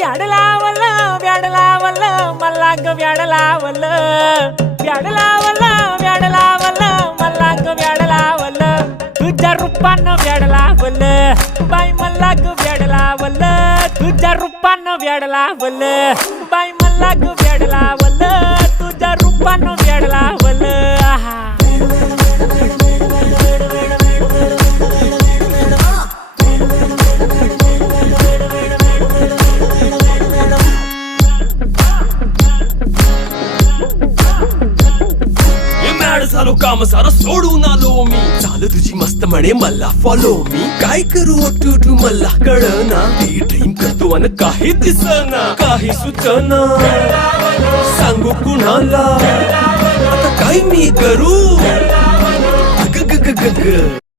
व्याड लावलं व्याड लावलं मला ग व्याड लावलं व्याड लावलं व्याड लावलं मला ग व्याड लावलं तुझ्या रूपानं व्याड लावलं बाई मला ग व्याड लावलं तुझ्या रूपानं व्याड लावलं बाई मला ग व्याड लावलं तुझ्या रूपानं व्याड लावलं आहा झालो काम सारं सोडून आलो मी चाल तुझी मस्त म्हणे मला फॉलो मी काय करू टू मला कळना ती ड्रीम करतो अन काही दिसना काही सुचना सांगू कुणाला आता काय मी करू ग ग ग ग ग